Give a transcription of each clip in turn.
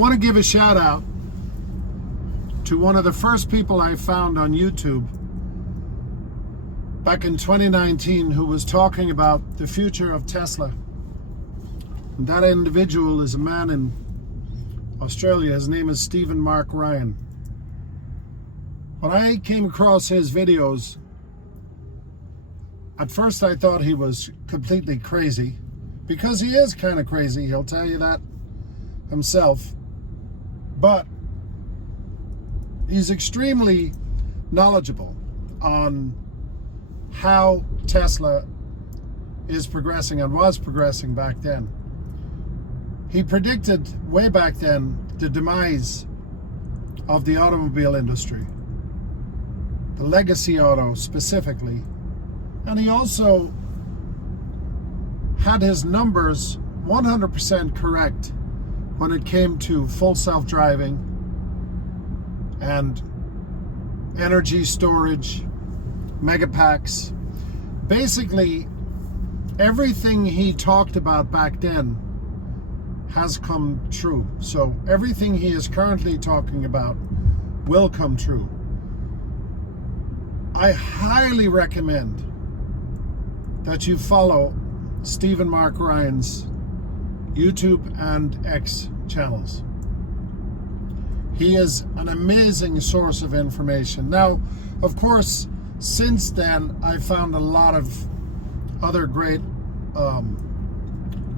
want to give a shout out to one of the first people I found on YouTube back in 2019 who was talking about the future of Tesla. And that individual is a man in Australia. His name is Stephen Mark Ryan. When I came across his videos, at first I thought he was completely crazy, because he is kind of crazy, he'll tell you that himself. But he's extremely knowledgeable on how Tesla is progressing and was progressing back then. He predicted way back then the demise of the automobile industry, the legacy auto specifically. And he also had his numbers 100% correct when it came to full self-driving and energy storage, megapacks. Basically, everything he talked about back then has come true. So everything he is currently talking about will come true. I highly recommend that you follow Stephen Mark Ryan's YouTube and X channels. He is an amazing source of information. Now, of course, since then, I found a lot of other great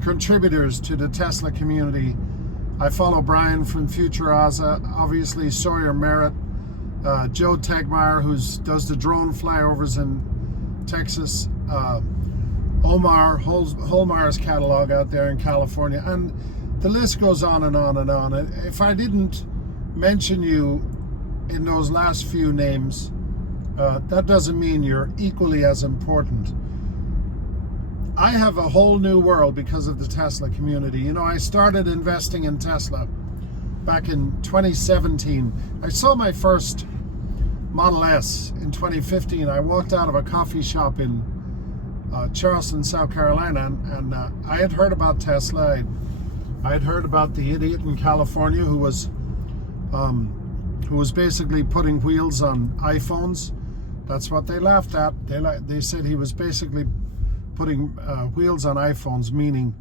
contributors to the Tesla community. I follow Brian from Futuraza, obviously Sawyer Merritt, Joe Tegmeyer, who does the drone flyovers in Texas, Omar Holmar's catalog out there in California, and the list goes on and on and on. If I didn't mention you in those last few names, that doesn't mean you're equally as important. I have a whole new world because of the Tesla community. You know, I started investing in Tesla back in 2017. I sold my first Model S in 2015. I walked out of a coffee shop in Charleston, South Carolina, and I had heard about Tesla. I had heard about the idiot in California who was basically putting wheels on iPhones. That's what they laughed at. They said he was basically putting wheels on iPhones, meaning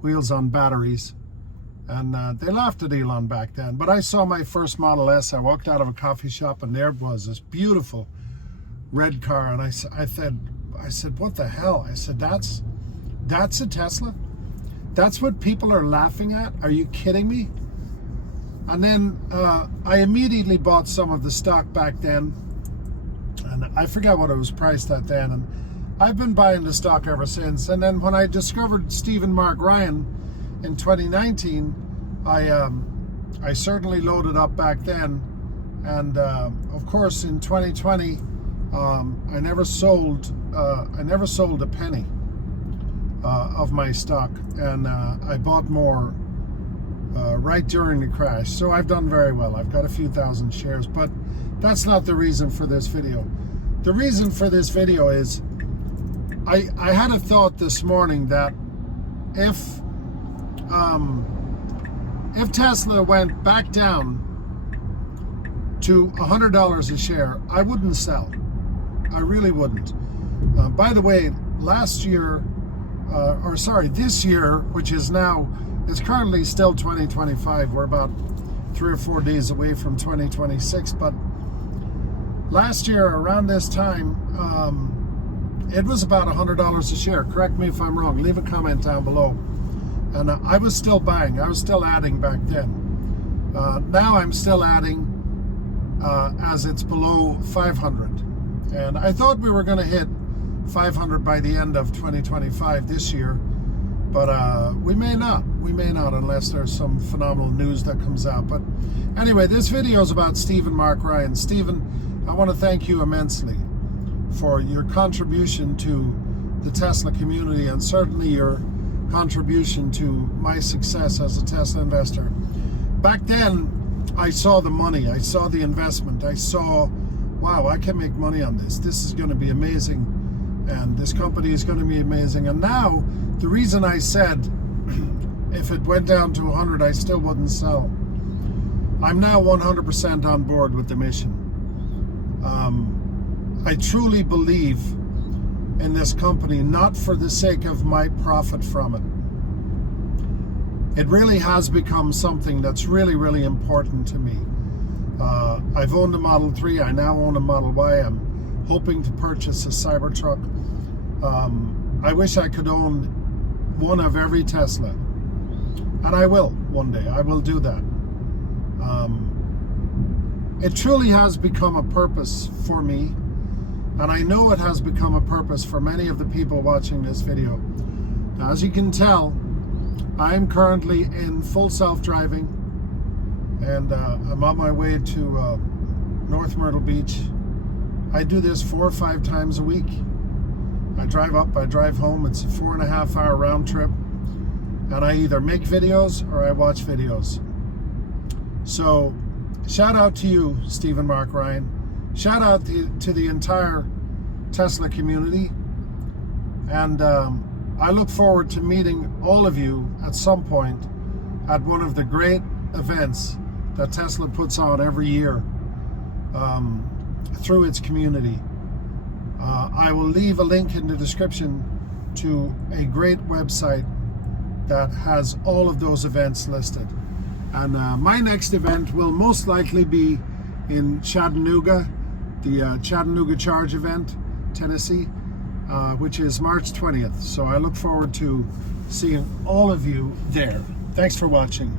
wheels on batteries. And they laughed at Elon back then. But I saw my first Model S. I walked out of a coffee shop, and there was this beautiful red car. And I said, what the hell? I said, that's a Tesla? That's what people are laughing at? Are you kidding me? And then I immediately bought some of the stock back then. And I forgot what it was priced at then. And I've been buying the stock ever since. And then when I discovered Stephen Mark Ryan in 2019, I certainly loaded up back then. And of course, in 2020, I never sold a penny of my stock, and I bought more right during the crash. So I've done very well. I've got a few thousand shares, but that's not the reason for this video. The reason for this video is I had a thought this morning that if Tesla went back down to $100 a share, I wouldn't sell. I really wouldn't. By the way, this year, which is now, it's currently still 2025. We're about 3 or 4 days away from 2026. But last year, around this time, it was about $100 a share. Correct me if I'm wrong. Leave a comment down below. And I was still buying. I was still adding back then. Now I'm still adding as it's below 500. And I thought we were going to hit 500 by the end of 2025 this year, but we may not unless there's some phenomenal news that comes out. But anyway, this video is about Stephen Mark Ryan. Stephen, I want to thank you immensely for your contribution to the Tesla community, and certainly your contribution to my success as a Tesla investor. Back then, I saw the money, I saw the investment, I saw, wow, I can make money on this. This is going to be amazing, and this company is going to be amazing. And now, the reason I said if it went down to 100, I still wouldn't sell, I'm now 100% on board with the mission. I truly believe in this company, not for the sake of my profit from it. It really has become something that's really, really important to me. I've owned a Model 3, I now own a Model Y. I'm hoping to purchase a Cybertruck. I wish I could own one of every Tesla. And I will one day, I will do that. It truly has become a purpose for me. And I know it has become a purpose for many of the people watching this video. Now, as you can tell, I am currently in full self-driving, and I'm on my way to North Myrtle Beach. I do this 4 or 5 times a week. I drive up, I drive home. It's a 4.5 hour round trip, and I either make videos or I watch videos. So shout out to you, Stephen Mark Ryan. Shout out to the entire Tesla community, and I look forward to meeting all of you at some point at one of the great events that Tesla puts on every year through its community. I will leave a link in the description to a great website that has all of those events listed. And my next event will most likely be in Chattanooga, the Chattanooga Charge event, Tennessee, which is March 20th. So I look forward to seeing all of you there. Thanks for watching.